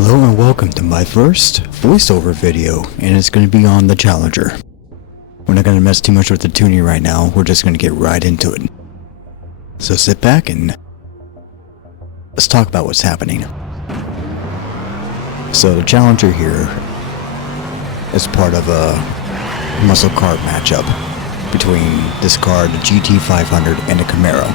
Hello and welcome to my first voiceover video, and it's going to be on the Challenger. We're not going to mess too much with the tuning right now, we're just going to get right into it. So sit back and let's talk about what's happening. So the Challenger here is part of a muscle car matchup between this car, the GT500, and the Camaro.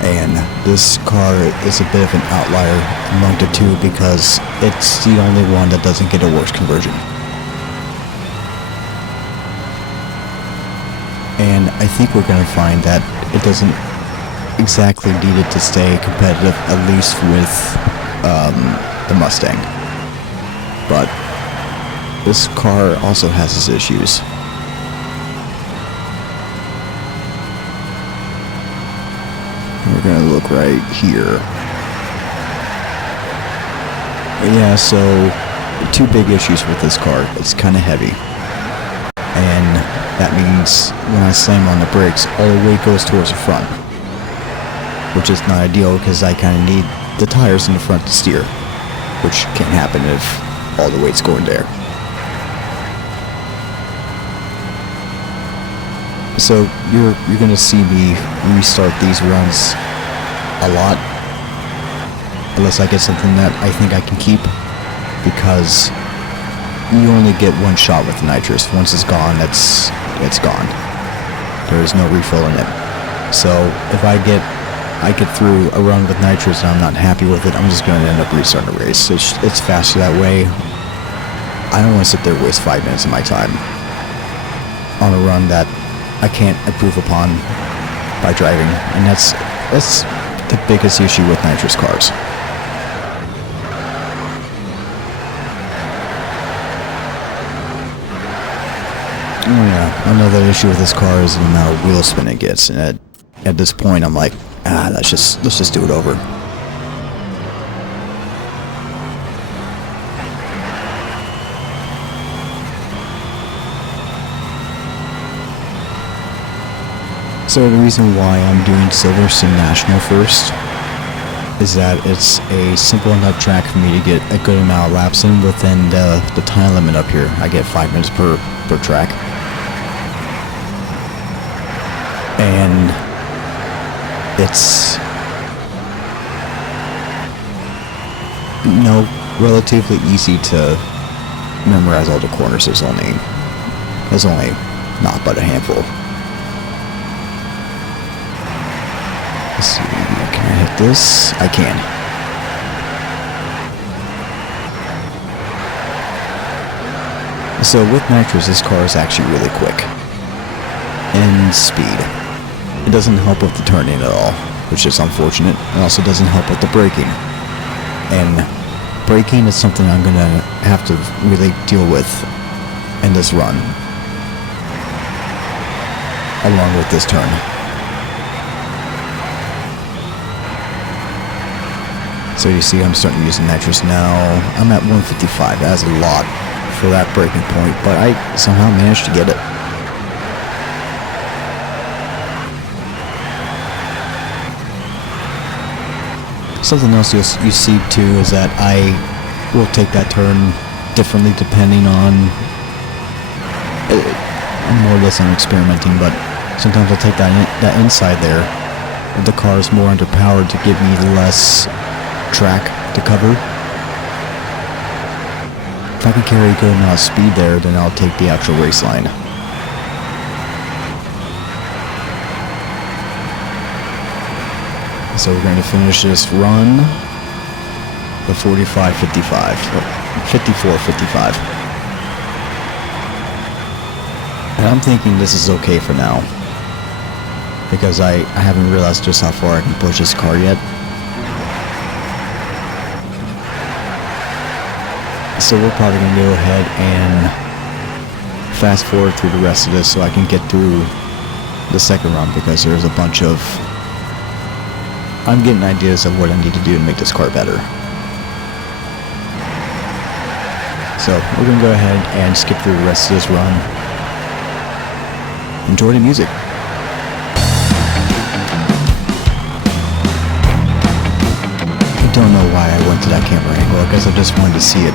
And this car is a bit of an outlier among the two because it's the only one that doesn't get a worse conversion. And I think we're going to find that it doesn't exactly need it to stay competitive, at least with the Mustang. But this car also has its issues. We're gonna look right here. Yeah, so two big issues with this car. It's kind of heavy, and that means when I slam on the brakes, all the weight goes towards the front, which is not ideal because I kind of need the tires in the front to steer, which can't happen if all the weight's going there. So you're gonna see me restart these runs a lot, unless I get something that I think I can keep, because you only get one shot with the nitrous. Once it's gone, it's gone. There is no refilling it. So if I get through a run with nitrous and I'm not happy with it, I'm just gonna end up restarting the race. It's faster that way. I don't want to sit there and waste 5 minutes of my time on a run that I can't improve upon by driving, and that's the biggest issue with nitrous cars. Oh yeah, another issue with this car is the amount of wheel spin it gets, and at this point I'm like, let's just do it over. So the reason why I'm doing Silverstone National first is that it's a simple enough track for me to get a good amount of laps in within the time limit up here. I get 5 minutes per track. And it's, relatively easy to memorize all the corners. There's only not but a handful. Let's see, can I hit this? I can. So with nitrous, this car is actually really quick in speed. It doesn't help with the turning at all, which is unfortunate. It also doesn't help with the braking. And braking is something I'm gonna have to really deal with in this run, along with this turn. So you see I'm starting using nitrous now. I'm at 155. That's a lot for that braking point, but I somehow managed to get it. Something else you see too is that I will take that turn differently depending on, more or less I'm experimenting, but sometimes I'll take that inside there if the car is more underpowered to give me less track to cover. If I can carry a good amount of speed there, then I'll take the actual race line. So we're going to finish this run the 45-55, 54-55. And I'm thinking this is okay for now, because I haven't realized just how far I can push this car yet. So we're probably going to go ahead and fast forward through the rest of this so I can get through the second run, because there's a bunch of... I'm getting ideas of what I need to do to make this car better. So we're going to go ahead and skip through the rest of this run. Enjoy the music. I don't know why I went to to that camera angle. I guess I just wanted to see it.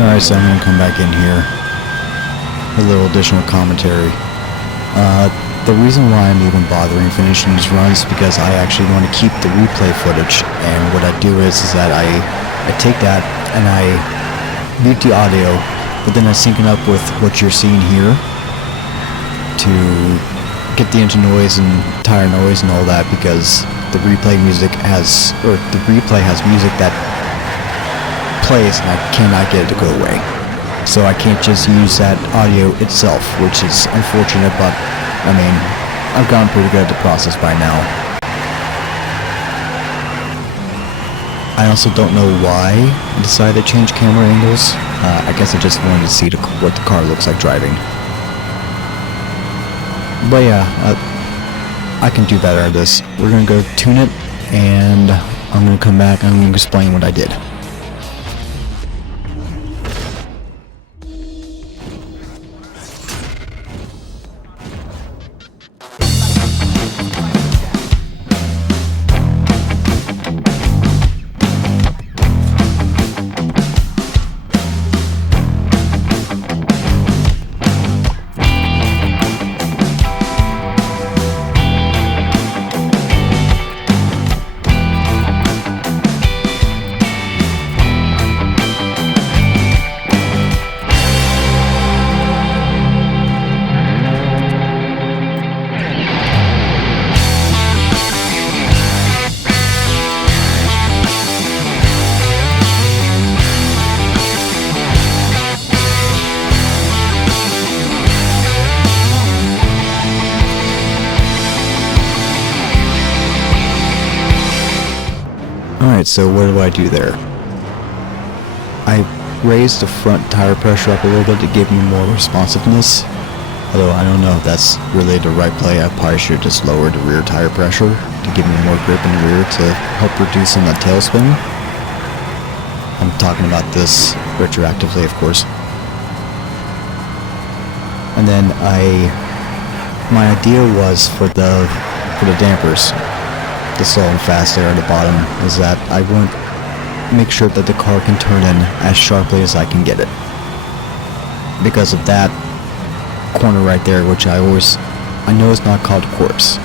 Alright, so I'm going to come back in here. A little additional commentary. The reason why I'm even bothering finishing these runs is because I actually want to keep the replay footage. And what I do is that I take that and I mute the audio, but then I sync it up with what you're seeing here to get the engine noise and tire noise and all that, because the replay music has, or the replay has music that plays and I cannot get it to go away. So I can't just use that audio itself, which is unfortunate, but I mean, I've gotten pretty good at the process by now. I also don't know why I decided to change camera angles. I guess I just wanted to see what the car looks like driving. But yeah, I can do better at this. We're going to go tune it, and I'm going to come back and I'm going to explain what I did. Alright, so what do I do there? I raised the front tire pressure up a little bit to give me more responsiveness. Although I don't know if that's really the right play. I probably should have just lowered the rear tire pressure to give me more grip in the rear to help reduce some of that tail spin. I'm talking about this retroactively, of course. And then my idea was for the dampers, the slow and fast there at the bottom, is that I want to make sure that the car can turn in as sharply as I can get it. Because of that corner right there, which I know it's not called corpse,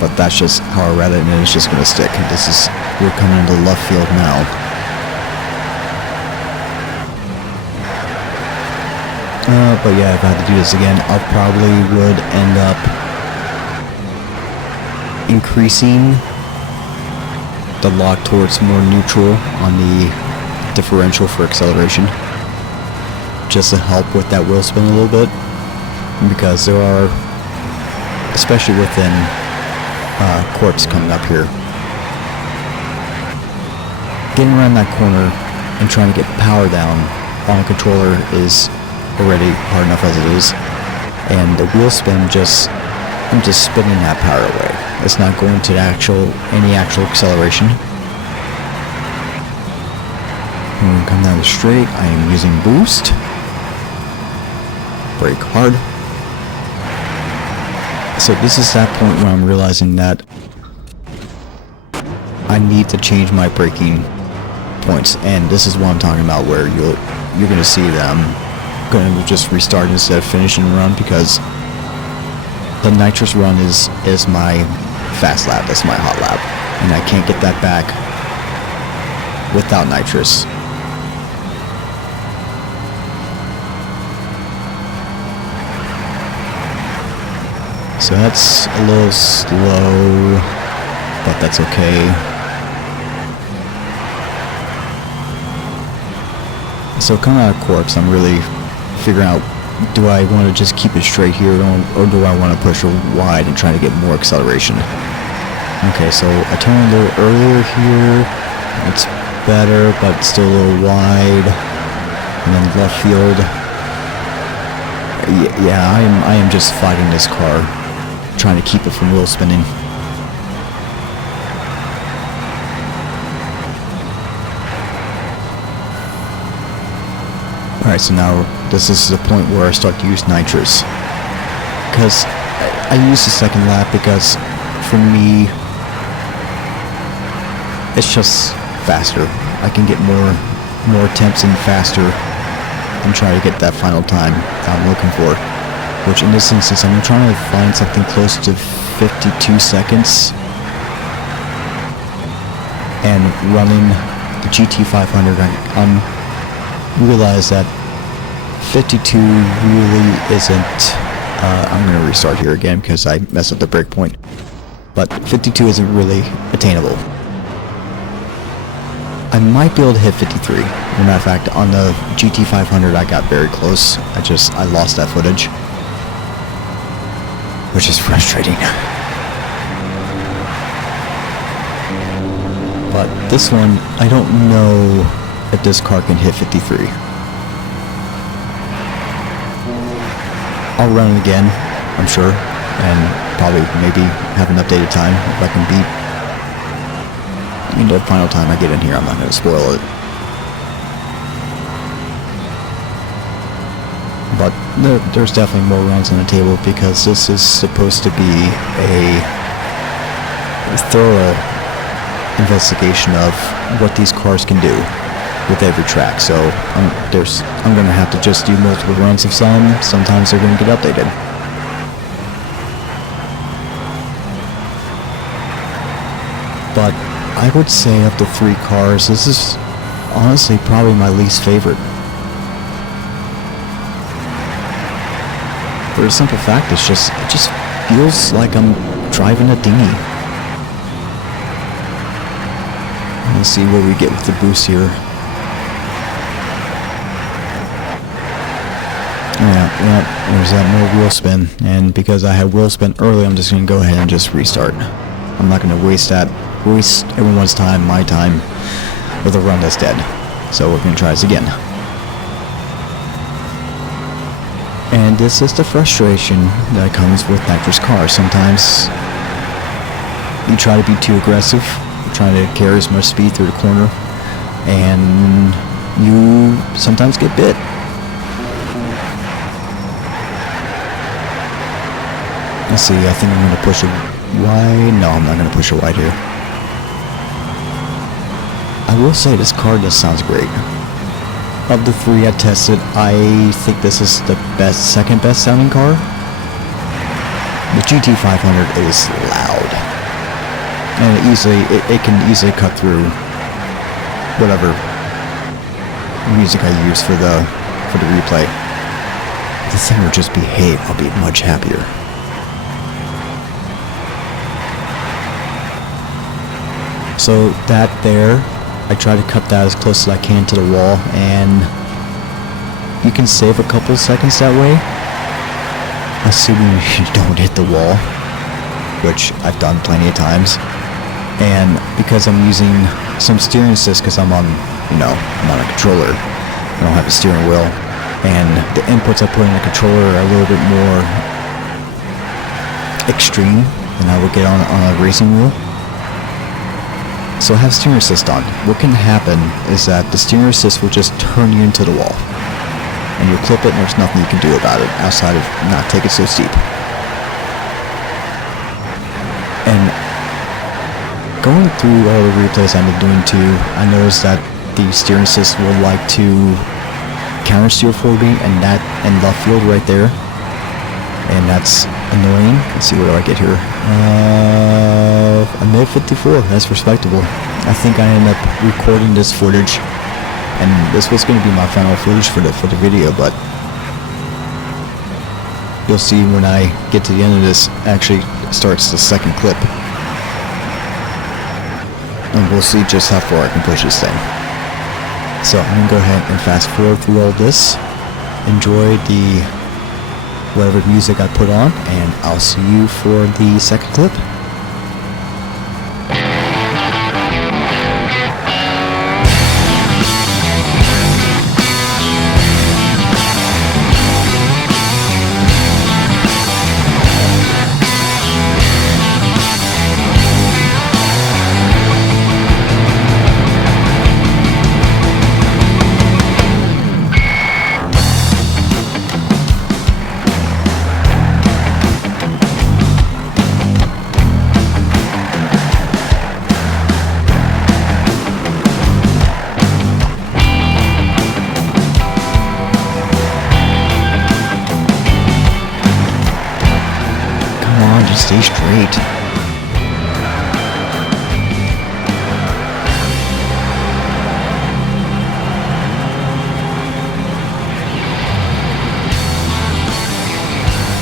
but that's just how I read it, and it's just going to stick. We're coming into left field now. But yeah, if I had to do this again, I probably would end up increasing the lock towards more neutral on the differential for acceleration, just to help with that wheel spin a little bit, because there are, especially within corpse coming up here, getting around that corner and trying to get power down on a controller is already hard enough as it is, and the wheel spin I'm just spinning that power away. It's not going to any actual acceleration. When we come down the straight, I am using boost. Brake hard. So this is that point where I'm realizing that I need to change my braking points, and this is what I'm talking about, where you're going to see that I'm going to just restart instead of finishing the run, because the nitrous run is my fast lap, that's my hot lap, and I can't get that back without nitrous. So that's a little slow, but that's okay. So coming out of corpse, I'm really figuring out, do I want to just keep it straight here, or do I want to push it wide and try to get more acceleration? Okay, so I turned a little earlier here. Let's better, but still a little wide. And then left field. Yeah, I am just fighting this car, trying to keep it from wheel spinning. Alright, so now this is the point where I start to use nitrous. Because I use the second lap because for me, it's just faster. I can get more attempts in faster and try to get that final time that I'm looking for. Which in this instance, I'm trying to find something close to 52 seconds. And running the GT500, I'm realize that 52 really isn't, I'm going to restart here again because I messed up the break point, but 52 isn't really attainable. I might be able to hit 53. As a matter of fact, on the GT500 I got very close. I lost that footage, which is frustrating. But this one, I don't know if this car can hit 53. I'll run it again, I'm sure, and probably maybe have an updated time if I can beat the final time I get in here. I'm not going to spoil it. But there's definitely more runs on the table because this is supposed to be a thorough investigation of what these cars can do with every track. So I'm going to have to just do multiple runs of some. Sometimes they're going to get updated. But I would say up to 3 cars, this is honestly probably my least favorite. For the simple fact, it just feels like I'm driving a dinghy. Let's see what we get with the boost here. Yeah, there's that more wheel spin, and because I had wheel spin early, I'm just going to go ahead and just restart. I'm not going to waste everyone's time, my time, with a run that's dead. So we're going to try this again. And this is the frustration that comes with nitrous cars. Sometimes you try to be too aggressive, trying to carry as much speed through the corner, and you sometimes get bit. Let's see, I think I'm going to push it wide. No, I'm not going to push it wide here. I will say this car just sounds great. Of the 3 I tested, I think this is the second best sounding car. The GT500 is loud, and it can easily cut through whatever music I use for the replay. This thing would just behave. I'll be much happier. So that there, I try to cut that as close as I can to the wall, and you can save a couple seconds that way, assuming you don't hit the wall, which I've done plenty of times. And because I'm using some steering assist, because I'm on a controller, I don't have a steering wheel, and the inputs I put in the controller are a little bit more extreme than I would get on a racing wheel. So I have steering assist on. What can happen is that the steering assist will just turn you into the wall, and you'll clip it and there's nothing you can do about it outside of not take it so steep. And going through all the replays I've been doing too, I noticed that the steering assist will like to counter steer for me, and left field right there, and that's annoying. Let's see, what do I get here? I made 54. That's respectable. I think I ended up recording this footage, and this was going to be my final footage for the video, but you'll see when I get to the end of this, actually starts the second clip, and we'll see just how far I can push this thing. So I'm going to go ahead and fast forward through all this, enjoy the whatever music I put on, and I'll see you for the second clip. stay straight.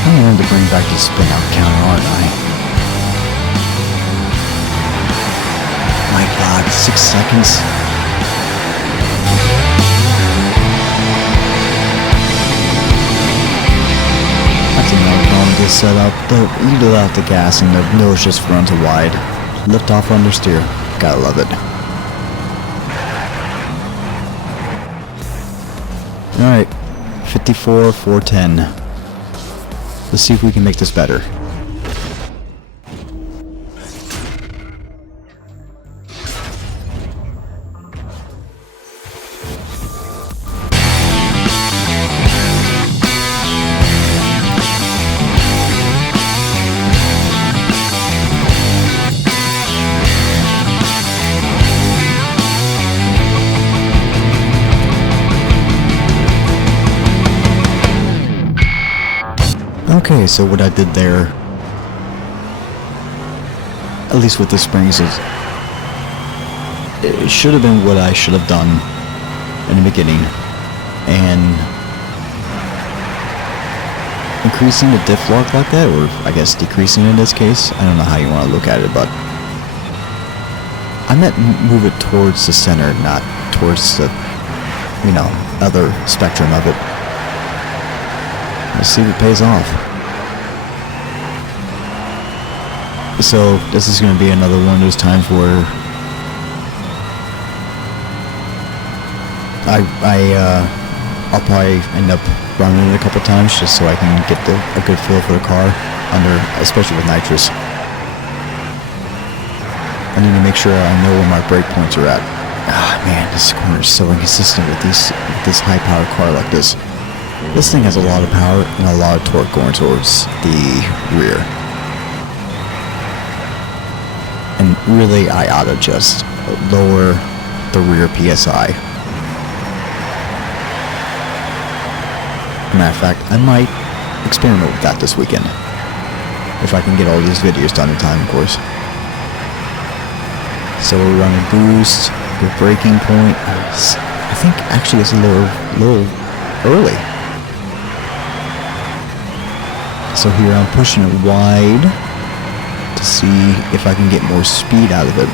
I'm going to bring back the spin out counter, aren't I? My god, 6 seconds. That's another problem with this setup. You let out the gas and the nose just runs wide. Lift off understeer. Gotta love it. Alright. 54, 410. Let's see if we can make this better. Okay, so what I did there, at least with the springs, is it should have been what I should have done in the beginning, and increasing the diff lock like that, or I guess decreasing in this case, I don't know how you want to look at it, but I meant move it towards the center, not towards the, other spectrum of it. Let's see if it pays off. So this is going to be another one of those times where I'll probably end up running it a couple times just so I can get a good feel for the car especially with nitrous. I need to make sure I know where my brake points are at. Ah man, this corner is so inconsistent with this high powered car like this. This thing has a lot of power and a lot of torque going towards the rear. And really, I ought to just lower the rear PSI. Matter of fact, I might experiment with that this weekend. If I can get all these videos done in time, of course. So we're running boost, good braking point. I think actually it's a little early. So here I'm pushing it wide to see if I can get more speed out of it.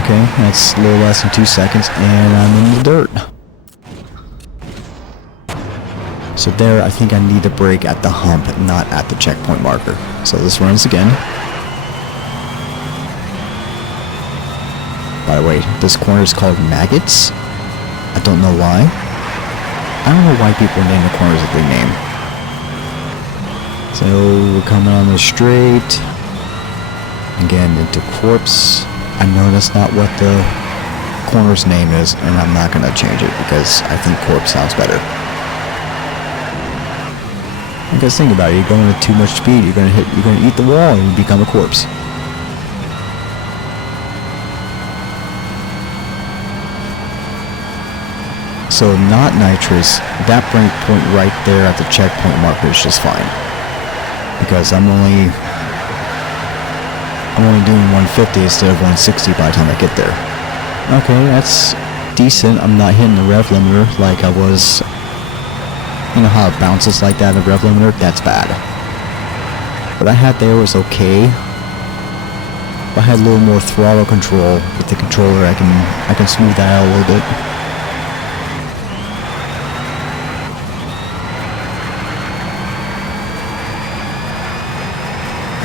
Okay, that's a little less than 2 seconds and I'm in the dirt. So there, I think I need to brake at the hump, not at the checkpoint marker. So this runs again. By the way, this corner is called Maggots. I don't know why. I don't know why people name the corners that they name. So we're coming on the straight. Again, into Corpse. I know that's not what the corner's name is, and I'm not going to change it because I think Corpse sounds better. Because think about it, you're going at too much speed, you're going to eat the wall and you become a corpse. So not nitrous, that brake point right there at the checkpoint marker is just fine. Because I'm only doing 150 instead of 160 by the time I get there. Okay, that's decent. I'm not hitting the rev limiter like I was. You know how it bounces like that in the rev limiter? That's bad. What I had there was okay. If I had a little more throttle control with the controller, I can smooth that out a little bit.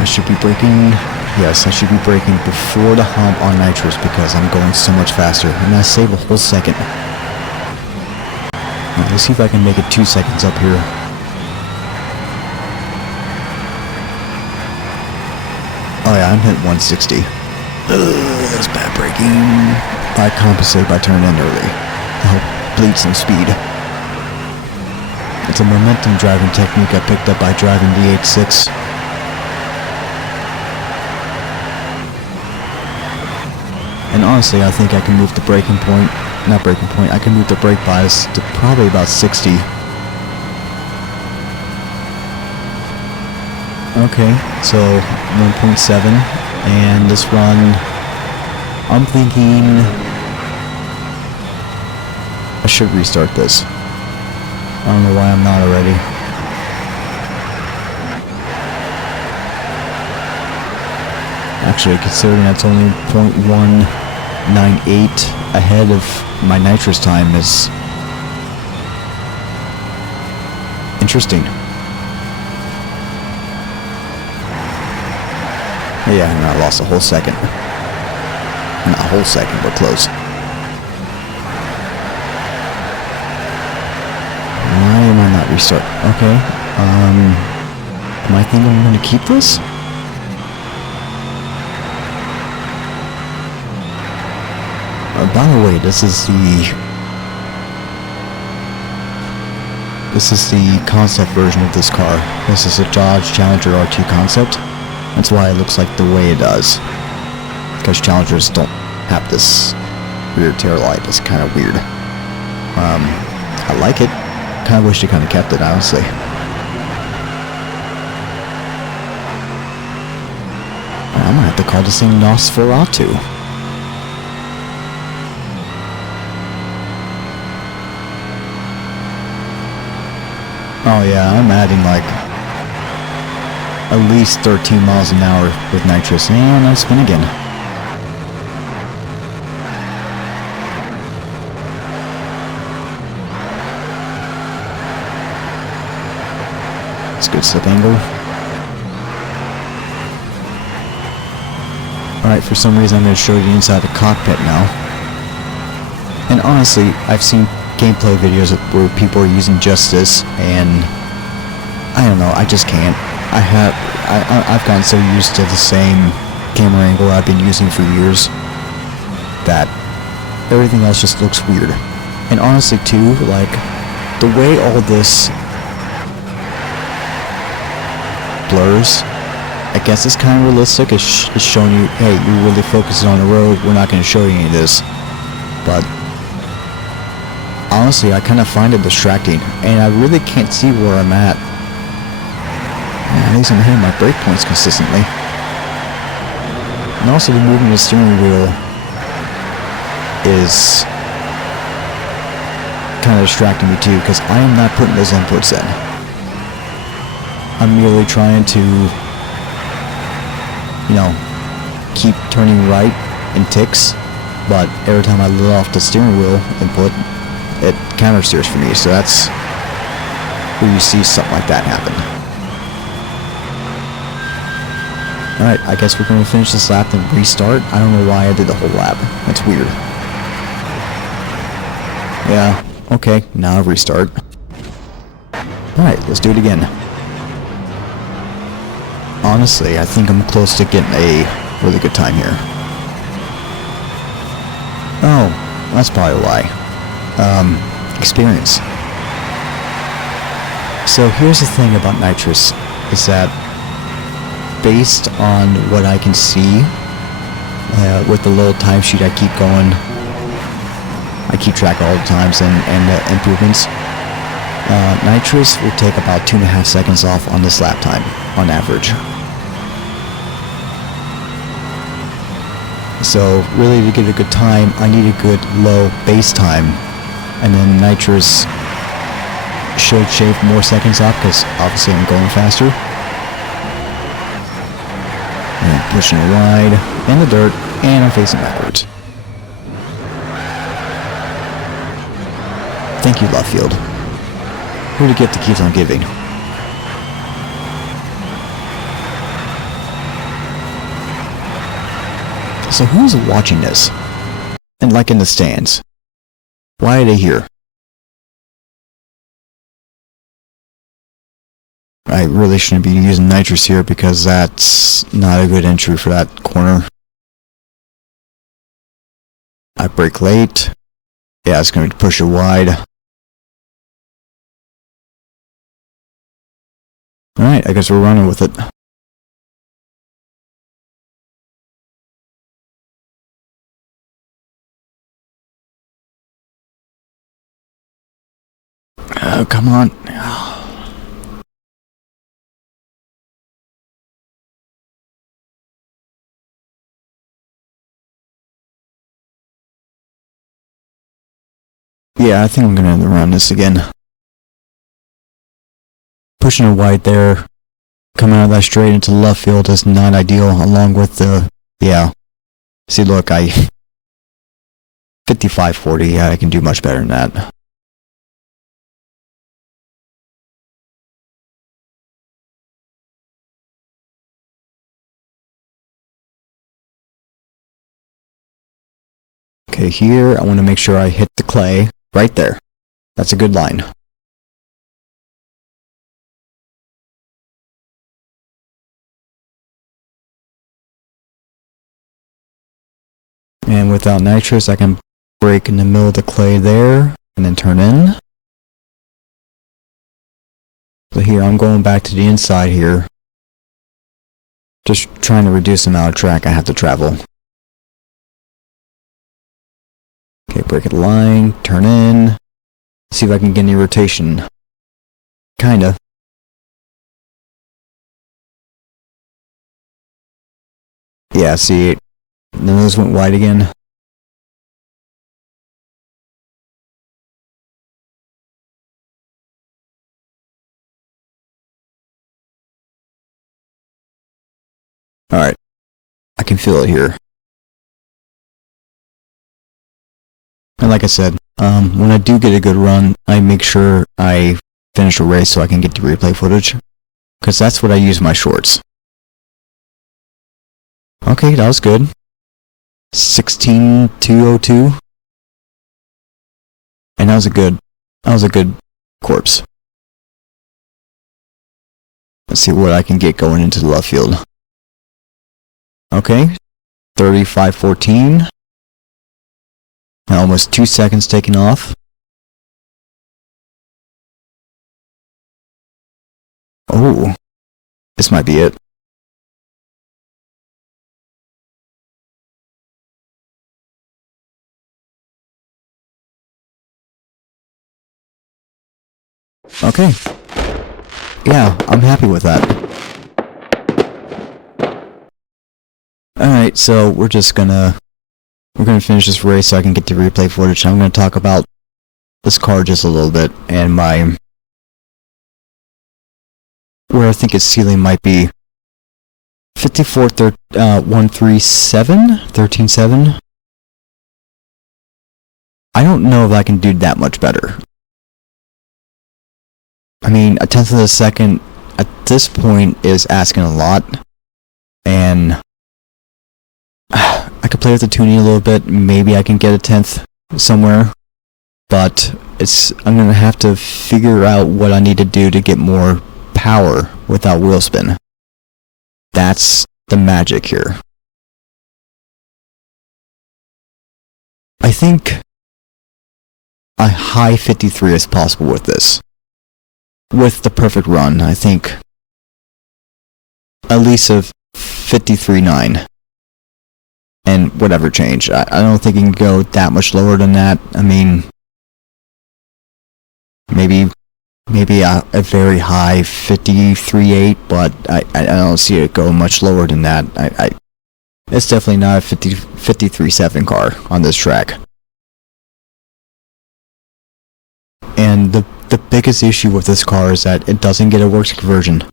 I should be braking, yes, I should be braking before the hump on nitrous because I'm going so much faster, and I save a whole second. Right, let's see if I can make it 2 seconds up here. Oh yeah, I'm hitting 160. That's bad braking. I compensate by turning in early. I'll bleed some speed. It's a momentum driving technique I picked up by driving the 8.6. And honestly, I think I can move the braking point, I can move the brake bias to probably about 60. Okay, so 1.7, and this run, I'm thinking I should restart this. I don't know why I'm not already. Actually, considering that's only 0.198 ahead of my nitrous time is interesting. Yeah, and I lost a whole second. Not a whole second, but close. Why am I not restart? Okay. Am I thinking I'm going to keep this? By the way, this is the concept version of this car. This is a Dodge Challenger R2 concept. That's why it looks like the way it does. Because Challengers don't have this rear tail light. It's kind of weird. I like it. Kind of wish they kind of kept it, honestly. I'm gonna have to call this thing Nosferatu. Oh yeah, I'm adding like at least 13 miles an hour with nitrous, and I spin again. It's a good slip angle. Alright, for some reason I'm going to show you the inside of the cockpit now. And honestly, I've seen gameplay videos where people are using just this, and I don't know, I just can't. I've gotten so used to the same camera angle I've been using for years that everything else just looks weird. And honestly too, like, the way all this blurs, I guess it's kind of realistic. It's showing you, hey, you're really focusing on the road, we're not going to show you any of this. But honestly, I kind of find it distracting, and I really can't see where I'm at. At least I'm hitting my brake points consistently. And also the movement of the steering wheel is kind of distracting me too, because I am not putting those inputs in. I'm merely trying to, you know, keep turning right in ticks, but every time I let off the steering wheel input, it counter steers for me, so that's where you see something like that happen. Alright, I guess we're going to finish this lap and restart. I don't know why I did the whole lap. That's weird. Yeah, okay, now I'll restart. Alright, let's do it again. Honestly, I think I'm close to getting a really good time here. Oh, that's probably why. Experience. So here's the thing about nitrous, is that based on what I can see, with the little timesheet I keep going, I keep track of all the times and the improvements, nitrous will take about 2.5 seconds off on this lap time, on average. So really, to get a good time, I need a good low base time, and then nitrous should shave more seconds off because obviously I'm going faster. And I'm pushing it wide in the dirt, and I'm facing backwards. Thank you, left field. Who the gift that keeps on giving. So who's watching this? And like in the stands? Why are they here? I really shouldn't be using nitrous here because that's not a good entry for that corner. I brake late. Yeah, it's going to push it wide. Alright, I guess we're running with it. Oh, come on. Yeah, I think I'm gonna run this again. Pushing it wide there, coming out of that straight into the left field is not ideal, along with the, yeah. See, look, 55-40, yeah, I can do much better than that. Okay, here, I want to make sure I hit the clay right there. That's a good line. And without nitrous, I can break in the middle of the clay there, and then turn in. So here, I'm going back to the inside here. Just trying to reduce the amount of track I have to travel. Okay, break the line, turn in. See if I can get any rotation. Kinda. Yeah, see, then those went wide again. Alright, I can feel it here. And like I said, when I do get a good run, I make sure I finish a race so I can get the replay footage. Because that's what I use my shorts. Okay, that was good. 16.202. And that was a good corpse. Let's see what I can get going into the left field. Okay, 35.14. Now almost 2 seconds taking off. Oh, this might be it. Okay. Yeah, I'm happy with that. Alright, so we're gonna finish this race so I can get the replay footage. I'm gonna talk about this car just a little bit and where I think its ceiling might be 137. I don't know if I can do that much better. I mean, a tenth of a second at this point is asking a lot, and I could play with the tuning a little bit. Maybe I can get a tenth somewhere, but I'm gonna have to figure out what I need to do to get more power without wheel spin. That's the magic here. I think a high 53 is possible with this. With the perfect run, I think at least a 53.9 and whatever change. I don't think you can go that much lower than that. I mean, maybe a very high 53.8, but I don't see it go much lower than that. It's definitely not a 53.7 car on this track. And the biggest issue with this car is that it doesn't get a works conversion.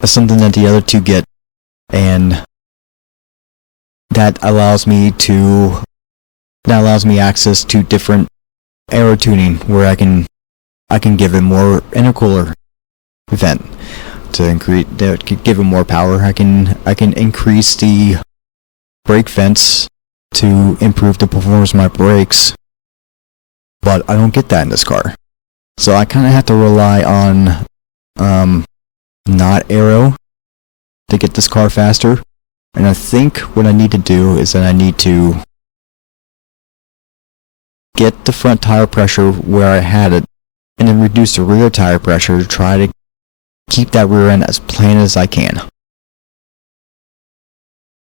That's something that the other two get, and that allows me access to different aero tuning where I can give it more intercooler vent to give it more power. I can increase the brake vents to improve the performance of my brakes, but I don't get that in this car. So I kind of have to rely on not aero to get this car faster. And I think what I need to do is that I need to get the front tire pressure where I had it, and then reduce the rear tire pressure to try to keep that rear end as plain as I can.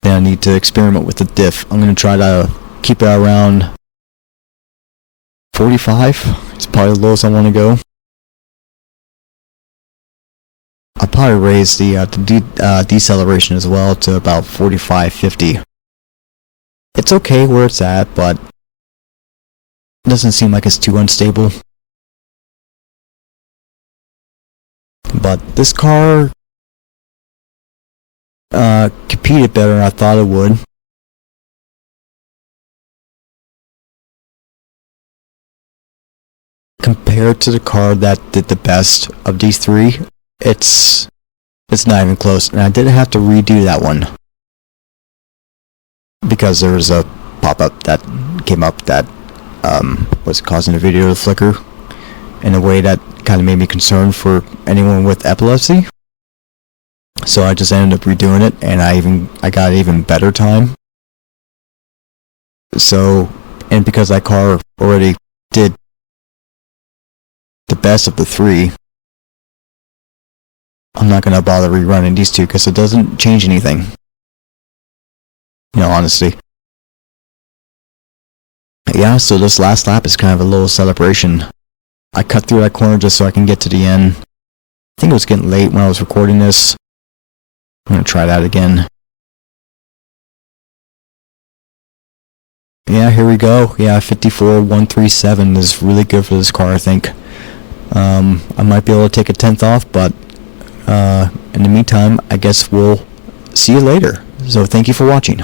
Then I need to experiment with the diff. I'm going to try to keep it around 45. It's probably the lowest I want to go. I'll probably raise the deceleration as well to about 45-50. It's okay where it's at, but Doesn't seem like it's too unstable. But this car competed better than I thought it would. Compared to the car that did the best of these three, it's not even close. And I did have to redo that one because there was a pop-up that came up that was causing the video to flicker in a way that kind of made me concerned for anyone with epilepsy. So I just ended up redoing it, and I got an even better time. So, and because that car already did the best of the three, I'm not going to bother rerunning these two because it doesn't change anything. Honestly. Yeah, so this last lap is kind of a little celebration. I cut through that corner just so I can get to the end. I think it was getting late when I was recording this. I'm going to try that again. Yeah, here we go. Yeah, 54.137 is really good for this car, I think. I might be able to take a 10th off, but in the meantime, I guess we'll see you later. So thank you for watching.